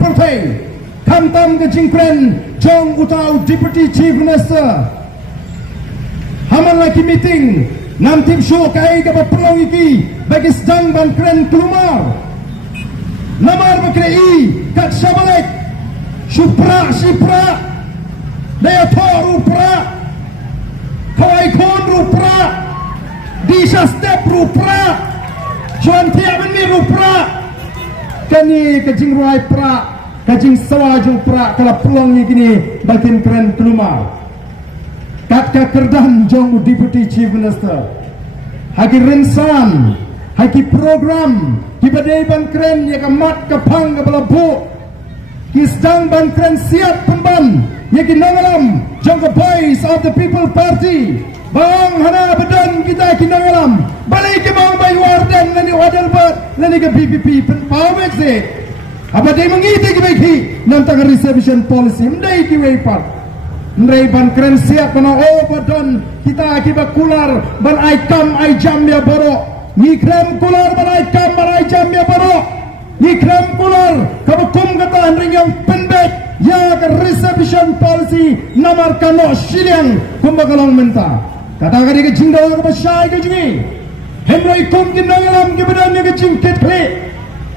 Partai Kamtam ke Jingkren Jong Utau Deputy Chief Minister Haman lagi meeting Nam tim show kai ke perang iki bagi sedang ban kren kelumar namar bekrei kat sabalek supra sipra daya toru pra kawai kon rupra disa step rupra Juan tiap ini rupra kani kajing ruai pra kajing sawaju pra kalau peluang ini bagian keren kelumar kat kekerdan jong Deputy Chief Minister haki rinsan haki program kibadai ban keren ya kemat kepang kepala bu kisdang ban keren siap pemban ya kinangalam jong ke Voice of the People Party bang hana badan kita kinangalam balik ke bang bayu wardan nani wadarbat nani ke PPP penpawek se apa dia mengiti kibaki nantang reservation policy mendai kiwepat Nrai ban keren siap kena badan kita akibat kular ban aikam ai jam ya borok ni kram kular ban aikam ban ai jam ya borok ni kram kular kabukum kata ring yang pendek ya ke reservation policy namar kano siliang kumbakalong menta kata kali ke jingdaw ke basyai ke jingi hemrai kum kinangalam ke badan ke jing ketle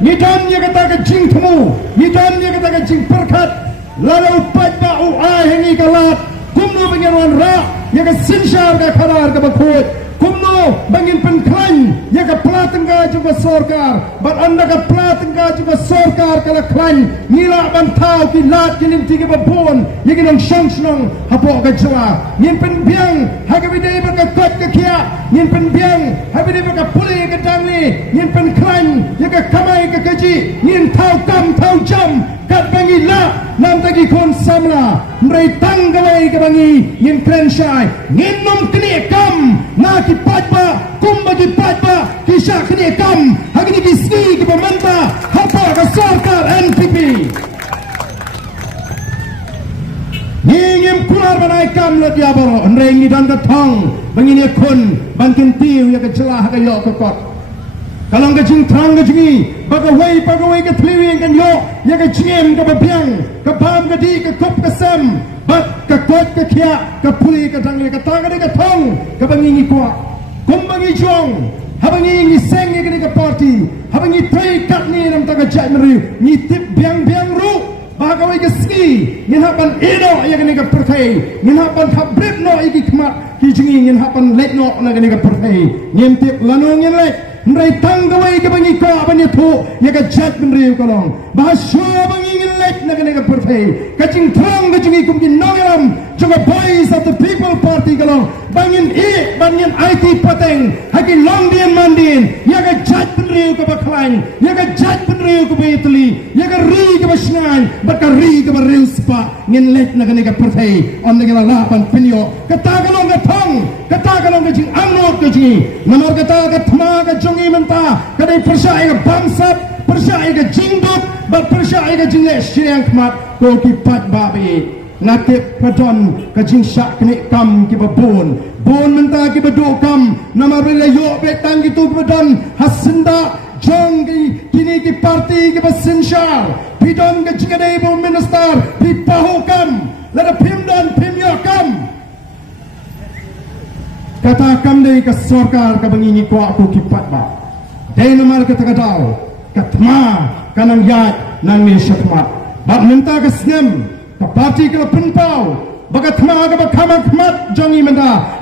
ni dan ya kata ke jing temu ni dan ya kata ke jing perkat lalu pada hengi kalat kumno pengeruan rak ya ke sinsyar ke karar ke bakut kumno bangin penklan ya ke pelatengga juga sorkar bat anda ke pelatengga juga sorkar kala klan nila bantau kilat kilim tiga babon ya ke nong syong hapok ke jawa yin penbiang hagabidai berkakot ke kia yin penbiang hagabidai berkapuli ke dangli yin penklan ya ke kamai ke keji yin tau kam tau jam kat bangi la nam tagi kon samla mrai tanggalai ke bangi yin krenshai yin nom kini kam na ki patba kum bagi patba kisah kini kam hagini kisni ke pemanta hapa ke sarkar NPP ngim kular banai kam le dia boro mrai ngi dan ke thong bangi ni kon bangkin tiu ya ke celah ke yo ke kot kalau ke jing trang ke jingi pagawai ke tliwi kan yo ya ke ciem ke babiang ke pam ke di ke kop ke sem bat ke kot ke kia ke puli ke dangli ke tang ke thong ke bangi ni kwa kum bangi jong habangi ni seng ni ke party habangi trai kat ni nam ta ke jai meri ni tip biang ru bagawai ke ski ni haban ino ya ke partai ni haban habrit no iki kmat ki jingi ni haban let no na ke partai ni tip lanu ngin let Nrai tanggawai ke bangi ko abang itu ya ke jat menriu kolong bahasa bangi ngelek naga partai kacing terang kacing ikum di nongelam juga Voice of the People Party kolong bangin bangin IT pateng haki longdian mandin ya ke jat menriu ke baklain ya ke jat menriu ke bayitli ya ke ri ke basngan bakar ri ke bariu spa ngelek naga partai on naga lapan pinyo kata kolong kacing amrot kacing nomor kata thma kacing menta kadai persyai ke bangsat persyai ke jingduk bat persyai ke jingles yang kemat ko kipat babi nakip padon ke jingsyak kenik kam ki babon bon menta ki beduk kam nama rela yo betang gitu badan hasenda jong kini ki parti ki basensyar bidon ke jingdai bu minister pi pahukam lada pimdan pimyakam kata kam dei ke sorkar ke bangi ko aku kipat ba dei nomor kata kadal katma kanang yat nang ni syakmat bab minta ke snem ke parti ke penpau bagat ma ke bakama kmat jongi menta